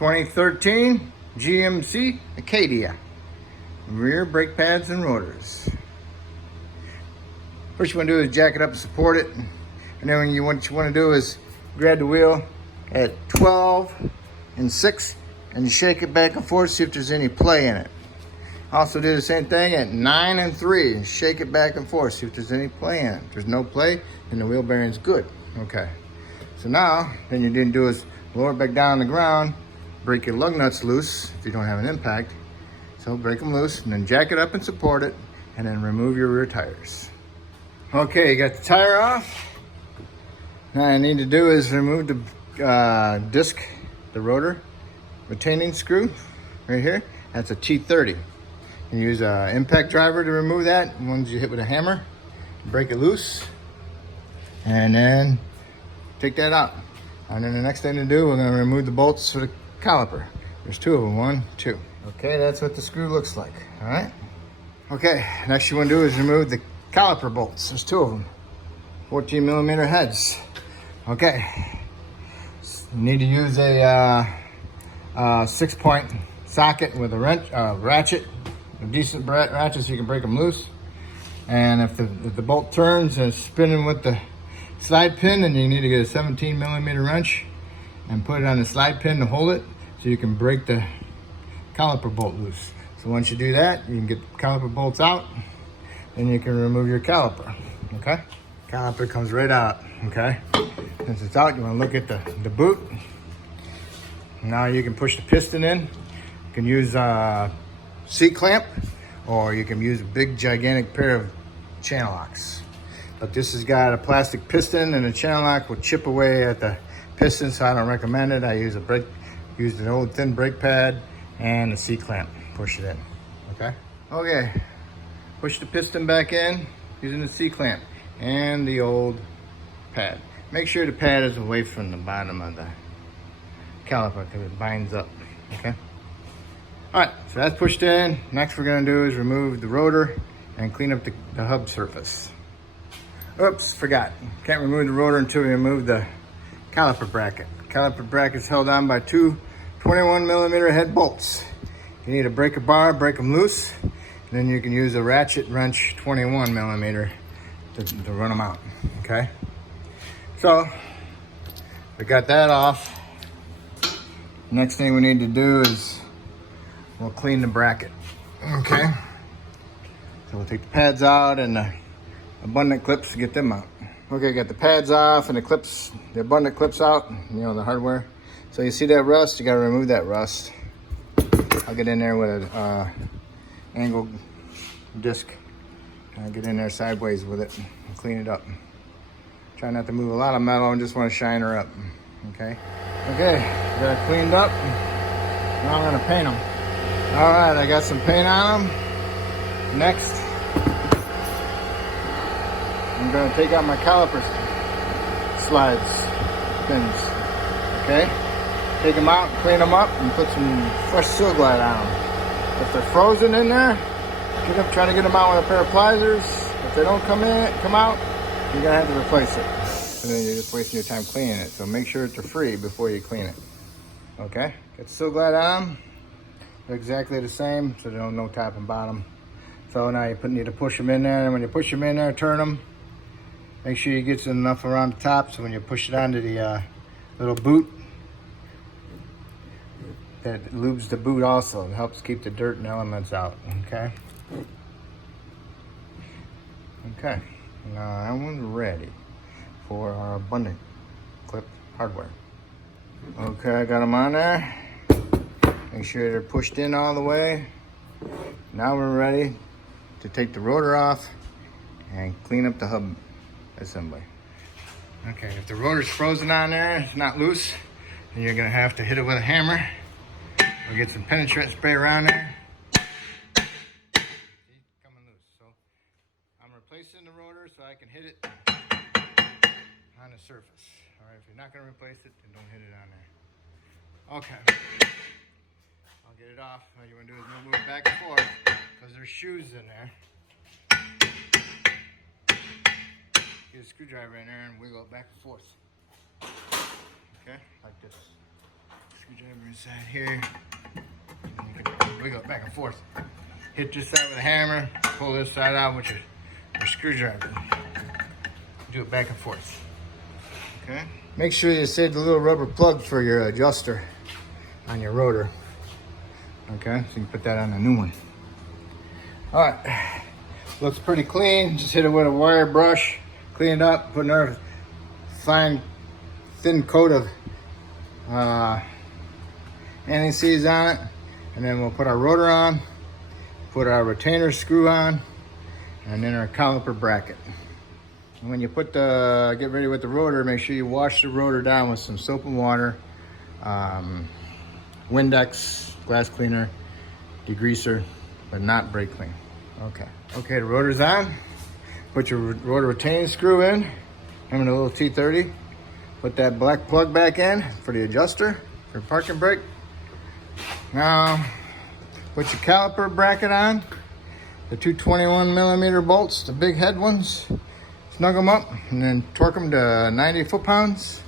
2013 GMC Acadia. Rear brake pads and rotors. First you want to do is jack it up and support it. And then what you want to do is grab the wheel at 12 and 6 and you shake it back and forth, see if there's any play in it. Also do the same thing at 9 and 3 and shake it back and forth, see if there's any play in it. If there's no play, then the wheel bearing's good. Okay. So now, then you didn't do is lower it back down on the ground, break your lug nuts loose if you don't have an impact. So break them loose and then jack it up and support it and then remove your rear tires. Okay, you got the tire off. Now I need to do is remove the disc, the rotor retaining screw right here. That's a T30. You use an impact driver to remove that. Once you hit with a hammer, break it loose, and then take that out. And then the next thing to do, we're gonna remove the bolts for the caliper. There's two of them, 1, 2. Okay, that's what the screw looks like, all right? Okay, next you wanna do is remove the caliper bolts. There's 2 of them, 14 millimeter heads. Okay, you need to use a 6-point socket with a wrench, ratchet, a decent ratchet so you can break them loose. And if the bolt turns and it's spinning with the slide pin, then you need to get a 17 millimeter wrench and put it on the slide pin to hold it so you can break the caliper bolt loose. So once you do that, you can get the caliper bolts out, then you can remove your caliper, okay? Caliper comes right out, okay? Since it's out, you wanna look at the boot. Now you can push the piston in. You can use a C-clamp, or you can use a big gigantic pair of channel locks. But this has got a plastic piston, and the channel lock will chip away at the piston, so I don't recommend it. I use an old thin brake pad and a C-clamp. Push it in, okay? Okay, push the piston back in using the C-clamp and the old pad. Make sure the pad is away from the bottom of the caliper because it binds up, okay? All right, so that's pushed in. Next we're gonna do is remove the rotor and clean up the hub surface. Oops, forgot. Can't remove the rotor until we remove the caliper bracket. Caliper bracket is held on by 2 21 millimeter head bolts. You need a breaker bar, break them loose, and then you can use a ratchet wrench 21 millimeter to run them out, okay? So, we got that off. Next thing we need to do is we'll clean the bracket, okay? So we'll take the pads out and the abundant clips to get them out. Okay, got the pads off and the clips, the abundant clips out, you know, the hardware. So you see that rust, you gotta remove that rust. I'll get in there with an angled disc. I'll get in there sideways with it and clean it up. Try not to move a lot of metal, I just wanna shine her up, okay? Okay, got it cleaned up. Now I'm gonna paint them. All right, I got some paint on them. Next, I'm gonna take out my caliper slides, pins, okay? Take them out, clean them up, and put some fresh seal glide on them. If they're frozen in there, try to get them out with a pair of pliers. If they don't come out, you're gonna have to replace it. And then you're just wasting your time cleaning it. So make sure they're free before you clean it, okay? Get the seal glide on them. They're exactly the same, so they don't no top and bottom. So now you need to push them in there, and when you push them in there, turn them. Make sure you get enough around the top, so when you push it onto the little boot, that lubes the boot also. It helps keep the dirt and elements out, okay? Okay, now that one's ready for our abundant clip hardware. Okay, I got them on there. Make sure they're pushed in all the way. Now we're ready to take the rotor off and clean up the hub assembly. Okay, if the rotor's frozen on there, it's not loose, then you're gonna have to hit it with a hammer or get some penetrant spray around there. See, coming loose. So I'm replacing the rotor so I can hit it on the surface. All right, if you're not gonna replace it, then don't hit it on there. Okay. I'll get it off. All you want to do is move it back and forth because there's shoes in there. Get a screwdriver in there and wiggle it back and forth. Okay, like this. Screwdriver inside here. You can wiggle it back and forth. Hit this side with a hammer, pull this side out with your screwdriver. Do it back and forth. Okay. Make sure you save the little rubber plug for your adjuster on your rotor. Okay, so you can put that on a new one. All right, looks pretty clean. Just hit it with a wire brush, clean it up, put another fine, thin coat of anti-seize on it, and then we'll put our rotor on, put our retainer screw on, and then our caliper bracket. And when you put get ready with the rotor, make sure you wash the rotor down with some soap and water, Windex, glass cleaner, degreaser, but not brake clean. Okay, the rotor's on. Put your rotor retaining screw in. Having a little T30. Put that black plug back in for the adjuster for parking brake. Now, put your caliper bracket on. The two 21mm bolts, the big head ones. Snug them up and then torque them to 90 foot-pounds.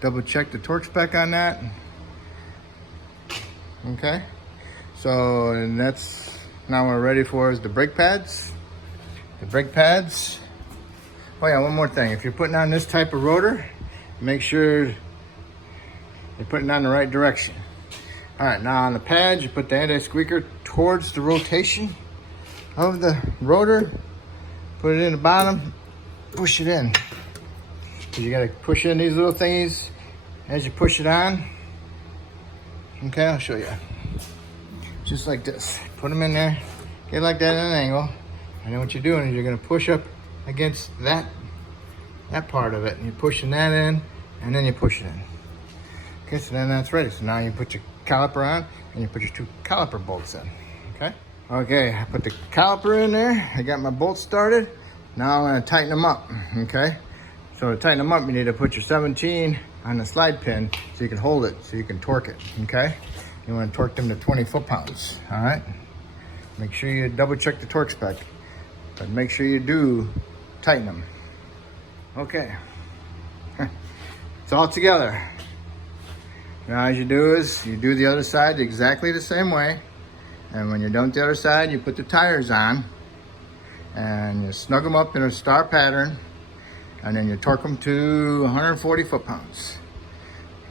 Double check the torque spec on that. Okay, so and that's now we're ready for is the brake pads. The brake pads. Oh yeah, one more thing. If you're putting on this type of rotor, make sure you're putting it on the right direction. All right, now on the pads, you put the anti-squeaker towards the rotation of the rotor. Put it in the bottom, push it in. You gotta push in these little thingies as you push it on. Okay, I'll show you. Just like this. Put them in there, get like that at an angle. And then what you're doing is you're gonna push up against that part of it. And you're pushing that in, and then you push it in. Okay, so then that's ready. So now you put your caliper on, and you put your two caliper bolts in, okay? Okay, I put the caliper in there. I got my bolts started. Now I'm gonna tighten them up, okay? So to tighten them up, you need to put your 17 on the slide pin so you can hold it, so you can torque it, okay? You wanna torque them to 20 foot-pounds, all right? Make sure you double check the torque spec, but make sure you do tighten them. Okay, it's all together. Now as you do is, you do the other side exactly the same way, and when you're done with the other side, you put the tires on, and you snug them up in a star pattern, and then you torque them to 140 foot-pounds,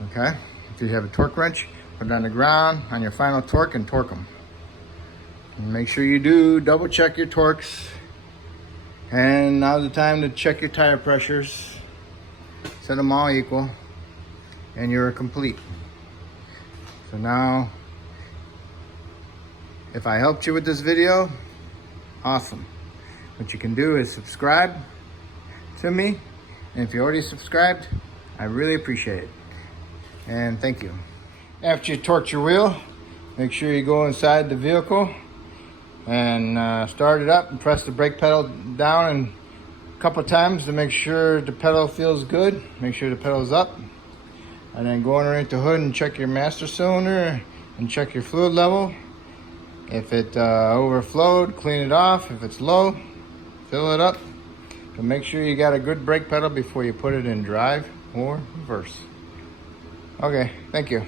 okay? If you have a torque wrench, put it on the ground on your final torque and torque them. And make sure you do double check your torques, and now's the time to check your tire pressures, set them all equal, and you're complete. So now, if I helped you with this video, awesome. What you can do is subscribe to me, and if you already subscribed, I really appreciate it, and thank you. After you torque your wheel, make sure you go inside the vehicle and start it up and press the brake pedal down a couple times to make sure the pedal feels good. Make sure the pedal's up, and then go underneath the hood and check your master cylinder and check your fluid level. If it overflowed, clean it off. If it's low, fill it up. But make sure you got a good brake pedal before you put it in drive or reverse. Okay, thank you.